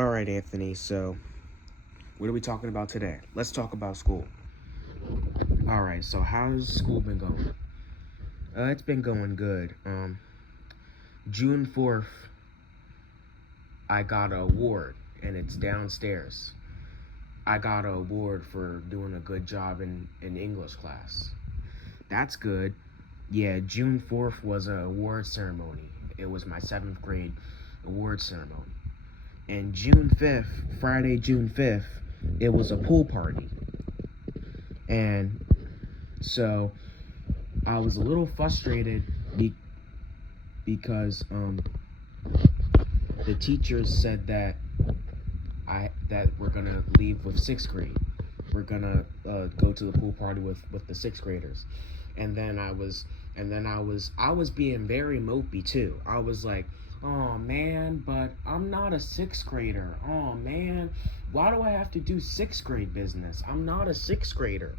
Alright, Anthony, so what are we talking about today? Let's talk about school. Alright, so how's school been going? It's been going good. June 4th, I got an award, and it's downstairs. I got an award for doing a good job in English class. That's good. Yeah, June 4th was an award ceremony. It was my 7th grade award ceremony. And June 5th, Friday, June 5th, it was a pool party. And so I was a little frustrated because the teachers said that we're gonna leave with 6th grade. We're gonna go to the pool party with the 6th graders. And then I was being very mopey too. I was like, oh man, but I'm not a 6th grader. Oh man, why do I have to do 6th grade business? I'm not a 6th grader.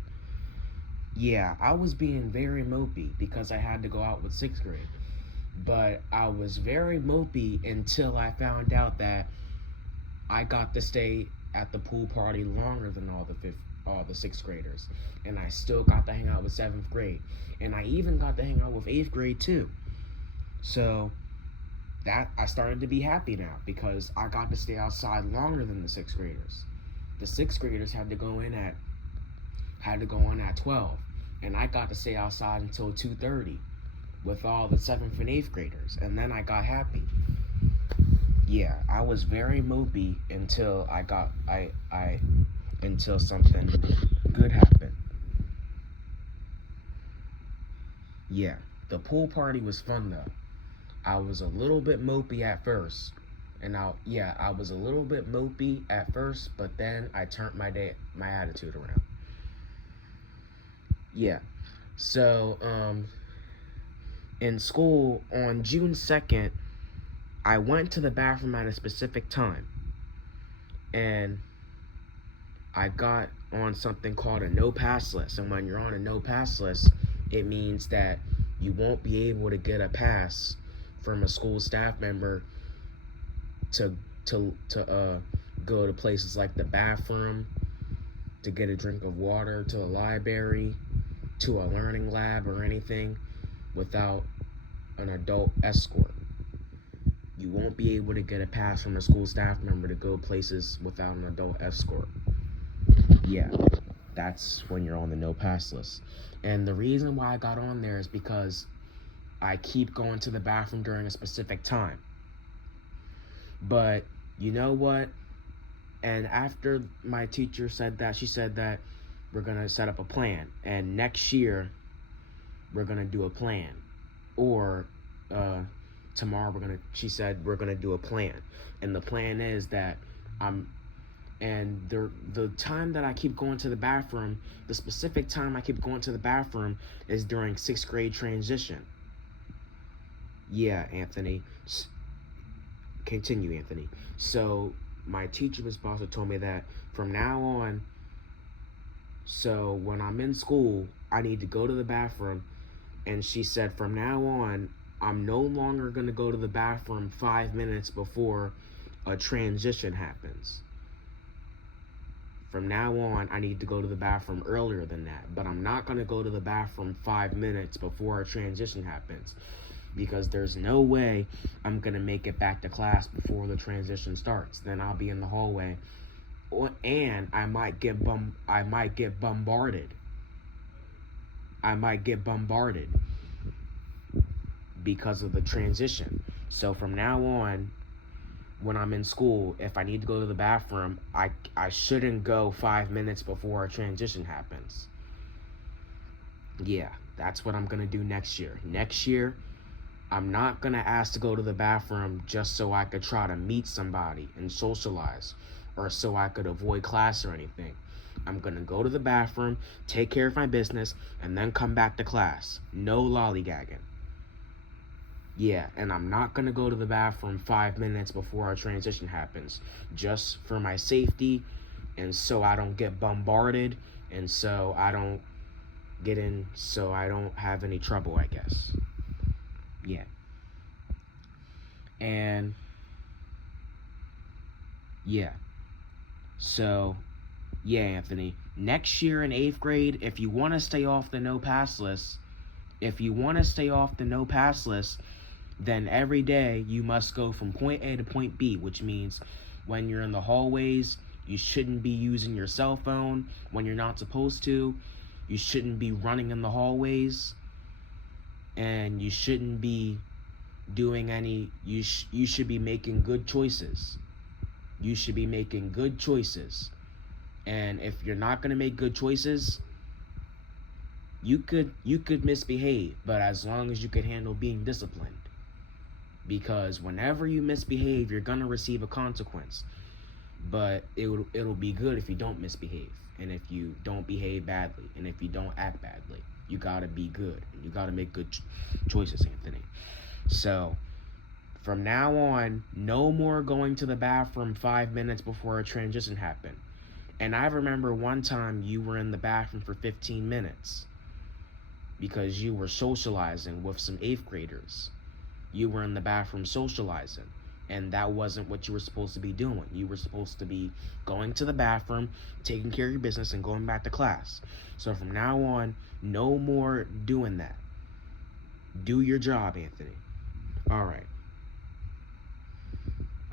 Yeah, I was being very mopey because I had to go out with 6th grade. But I was very mopey until I found out that I got to stay at the pool party longer than all the 6th graders. And I still got to hang out with 7th grade. And I even got to hang out with 8th grade too. So that I started to be happy now because I got to stay outside longer than the 6th graders. The 6th graders had to go in at 12, and I got to stay outside until 2:30 with all the 7th and 8th graders, and then I got happy. Yeah, I was very mopey until until something good happened. Yeah, the pool party was fun though. I was a little bit mopey at first. I was a little bit mopey at first, but then I turned my attitude around. Yeah. So, in school on June 2nd, I went to the bathroom at a specific time. And I got on something called a no pass list. And when you're on a no pass list, it means that you won't be able to get a pass from a school staff member to go to places like the bathroom, to get a drink of water, to a library, to a learning lab or anything without an adult escort. You won't be able to get a pass from a school staff member to go places without an adult escort. Yeah, that's when you're on the no pass list. And the reason why I got on there is because I keep going to the bathroom during a specific time. But you know what? And after my teacher said that, she said that we're going to set up a plan. And next year, we're going to do a plan. Or tomorrow, she said we're going to do a plan. And the plan is that the time that I keep going to the bathroom, the specific time I keep going to the bathroom is during 6th grade transition. Yeah, Anthony. Continue, Anthony. So my teacher was supposed to told me that from now on, so when I'm in school, I need to go to the bathroom. And she said from now on, I'm no longer going to go to the bathroom 5 minutes before a transition happens. From now on, I need to go to the bathroom earlier than that. But I'm not going to go to the bathroom 5 minutes before a transition happens. Because there's no way I'm going to make it back to class before the transition starts. Then I'll be in the hallway. And I might get bombarded. Because of the transition. So from now on, when I'm in school, if I need to go to the bathroom, I shouldn't go 5 minutes before a transition happens. Yeah, that's what I'm going to do next year. Next year, I'm not going to ask to go to the bathroom just so I could try to meet somebody and socialize, or so I could avoid class or anything. I'm going to go to the bathroom, take care of my business, and then come back to class. No lollygagging. Yeah, and I'm not going to go to the bathroom 5 minutes before our transition happens, just for my safety, and so I don't get bombarded, and so I don't have any trouble, I guess. Yeah. And Yeah. So, yeah, Anthony. Next year in 8th grade, if you want to stay off the no pass list, then every day you must go from point A to point B, which means when you're in the hallways, you shouldn't be using your cell phone when you're not supposed to. You shouldn't be running in the hallways, and you shouldn't be doing any. You should be making good choices. You should be making good choices. And if you're not gonna make good choices, you could misbehave, but as long as you can handle being disciplined. Because whenever you misbehave, you're gonna receive a consequence. But it'll be good if you don't misbehave, and if you don't behave badly, and if you don't act badly. You gotta be good, and you gotta make good choices, Anthony. So from now on, no more going to the bathroom 5 minutes before a transition happened. And I remember one time you were in the bathroom for 15 minutes because you were socializing with some 8th graders. You were in the bathroom socializing, and that wasn't what you were supposed to be doing. You were supposed to be going to the bathroom, taking care of your business, and going back to class. So from now on, no more doing that. Do your job, Anthony.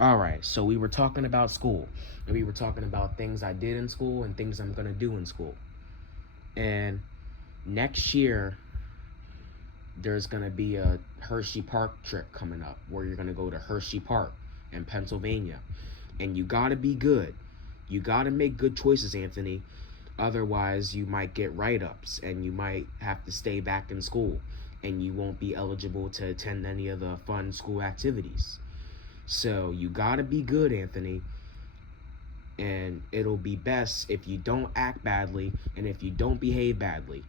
All right, so we were talking about school, and we were talking about things I did in school and things I'm gonna do in school. And next year, there's gonna be a Hershey Park trip coming up where you're gonna go to Hershey Park in Pennsylvania. And you gotta be good. You gotta make good choices, Anthony. Otherwise, you might get write-ups, and you might have to stay back in school, and you won't be eligible to attend any of the fun school activities. So you gotta be good, Anthony. And it'll be best if you don't act badly and if you don't behave badly.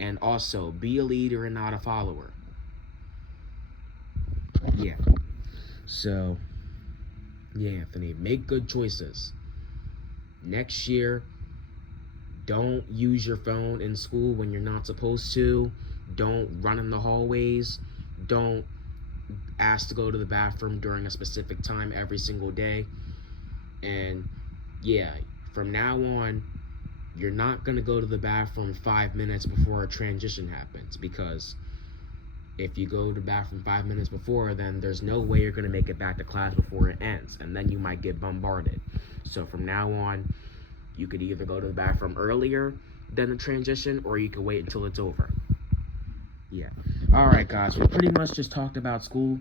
And also, be a leader and not a follower. Yeah. So, yeah, Anthony, make good choices. Next year, don't use your phone in school when you're not supposed to. Don't run in the hallways. Don't ask to go to the bathroom during a specific time every single day. And yeah, from now on, you're not going to go to the bathroom 5 minutes before a transition happens, because if you go to the bathroom 5 minutes before, then there's no way you're going to make it back to class before it ends, and then you might get bombarded. So from now on, you could either go to the bathroom earlier than the transition, or you could wait until it's over. Yeah. Alright, guys, we pretty much just talked about school.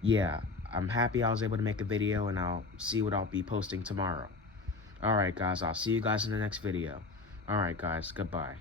Yeah, I'm happy I was able to make a video, and I'll see what I'll be posting tomorrow. Alright, guys, I'll see you guys in the next video. Alright, guys, goodbye.